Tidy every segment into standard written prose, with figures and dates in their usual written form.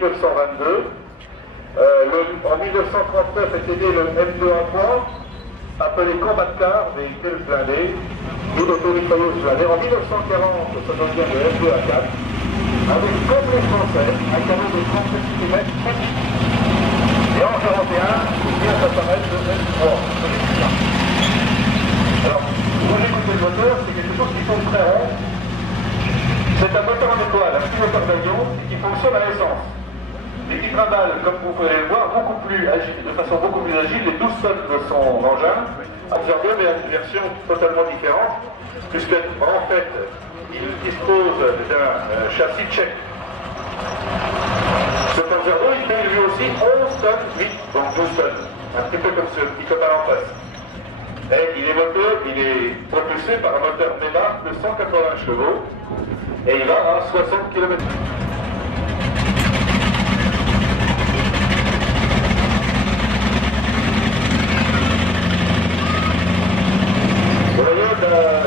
1922. En 1939 était né le M2A3, appelé combat de car, véhicule blindé, ou d'auto-mitrailleuse blindée. En 1940, ça devient le M2A4, avec comme les Français, un canon de 37 mm. Et en 41, il vient s'apparaître le M3. Alors, vous écoutez le moteur, c'est quelque chose qui tourne très rond. C'est un moteur en étoile, un petit moteur d'avion qui fonctionne à l'essence. Et qui trimballe, comme vous pouvez le voir, de façon beaucoup plus agile les 12 tonnes de son engin, Observer, mais à une version totalement différente, puisque en fait, il dispose d'un châssis tchèque. Cet Observer, il fait lui aussi 11 tonnes, 8, donc 12 tonnes, un petit peu comme ce petit copain en face. Et il est propulsé par un moteur Mémar de 180 chevaux, et il va à 60 km/h.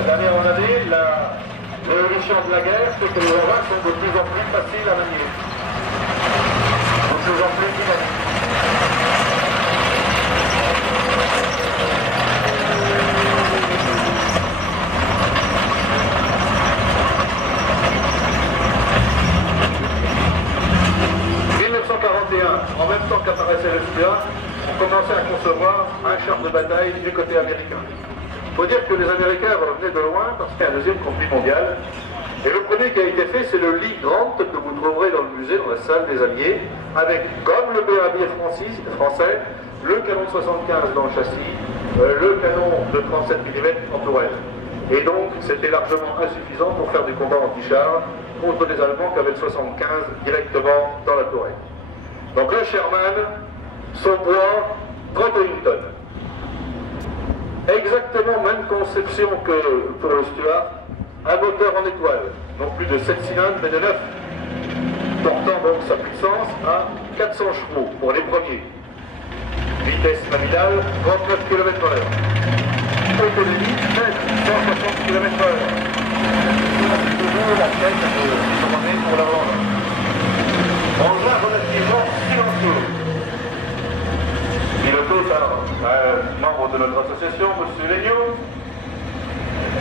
D'année en année, l'évolution de la guerre fait que les engins sont de plus en plus faciles à manier, de plus en plus dynamiques. En 1941, en même temps qu'apparaissait le SPA, on commençait à concevoir un char de bataille du côté américain. Il faut dire que les Américains revenaient de loin parce qu'il y a un deuxième conflit mondial. Et le premier qui a été fait, c'est le Lee Grant que vous trouverez dans le musée, dans la salle des Alliés, avec, comme le BAB français, le canon de 75 dans le châssis, le canon de 37 mm en tourelle. Et donc, c'était largement insuffisant pour faire du combat anti-char contre les Allemands qui avaient le 75 directement dans la tourelle. Donc le Sherman, son poids, 31 tonnes. Exactement même conception que pour le Stuart, un moteur en étoile, non plus de 7 cylindres mais de 9, portant donc sa puissance à 400 chevaux pour les premiers. Vitesse nominale 39 km/h. Autonomie 160 km/h. C'est toujours la chaîne pour la vendre. Engin relativement silencieux. Piloté par un membre de notre association, M. Legnaud.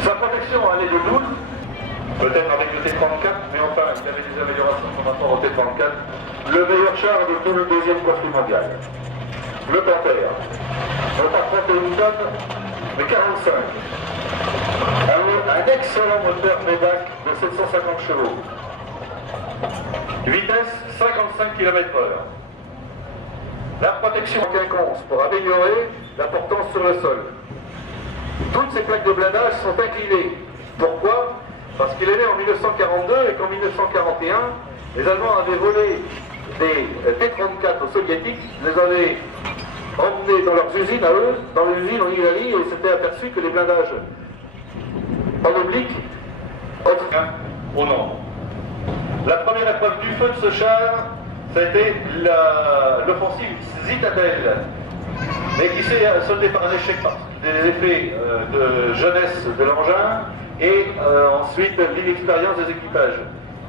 Sa protection allait de 12, peut-être avec le T-34, mais enfin, il y avait des améliorations par rapport au T-34. Le meilleur char de tout le deuxième conflit mondial. Le Panthère. Non pas 31 tonnes, mais 45. Un excellent moteur Medac de 750 chevaux. Vitesse 55 km/h. La protection en quinconce pour améliorer la portance sur le sol. Toutes ces plaques de blindage sont inclinées. Pourquoi? Parce qu'il est né en 1942 et qu'en 1941, les Allemands avaient volé des T-34 aux Soviétiques, les avaient emmenés dans leurs usines à eux, dans les usines en Italie, et s'étaient aperçus que les blindages en oblique offraient au nombre. La première épreuve du feu de ce char, ça a été l'offensive Zitadelle, mais qui s'est soldée par un échec par des effets de jeunesse de l'engin et ensuite l'inexpérience des équipages.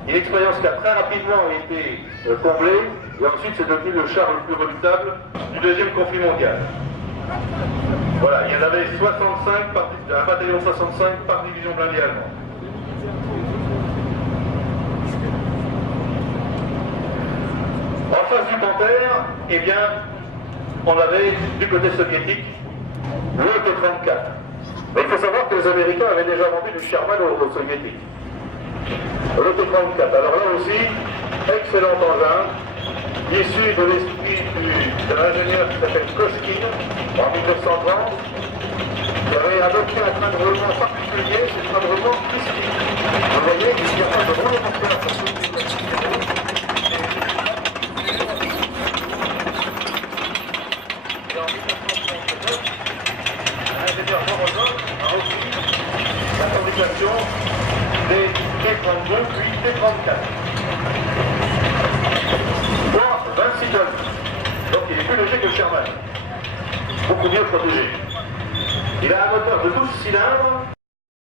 Une expérience qui a très rapidement été comblée et ensuite c'est devenu le char le plus redoutable du deuxième conflit mondial. Voilà, il y en avait 65 un bataillon 65 par division blindée allemande. En face du Panthère, eh bien, on avait du côté soviétique le T-34. Mais il faut savoir que les Américains avaient déjà vendu du Sherman aux Soviétiques. Le T-34, alors là aussi, excellent engin, issu de l'esprit de l'ingénieur qui s'appelle Koshkin en 1930, qui avait adopté un train de roulement particulier, c'est le train de roulement pistique. Vous voyez, il n'y a pas de roulement moteur sur tout le pays. Et en 1939, l'ingénieur Morozov a reçu la fabrication des T-32 puis T-34. Poids 26 tonnes. Donc il est plus léger que le Sherman. Beaucoup mieux protégé. Il a un moteur de 12 cylindres.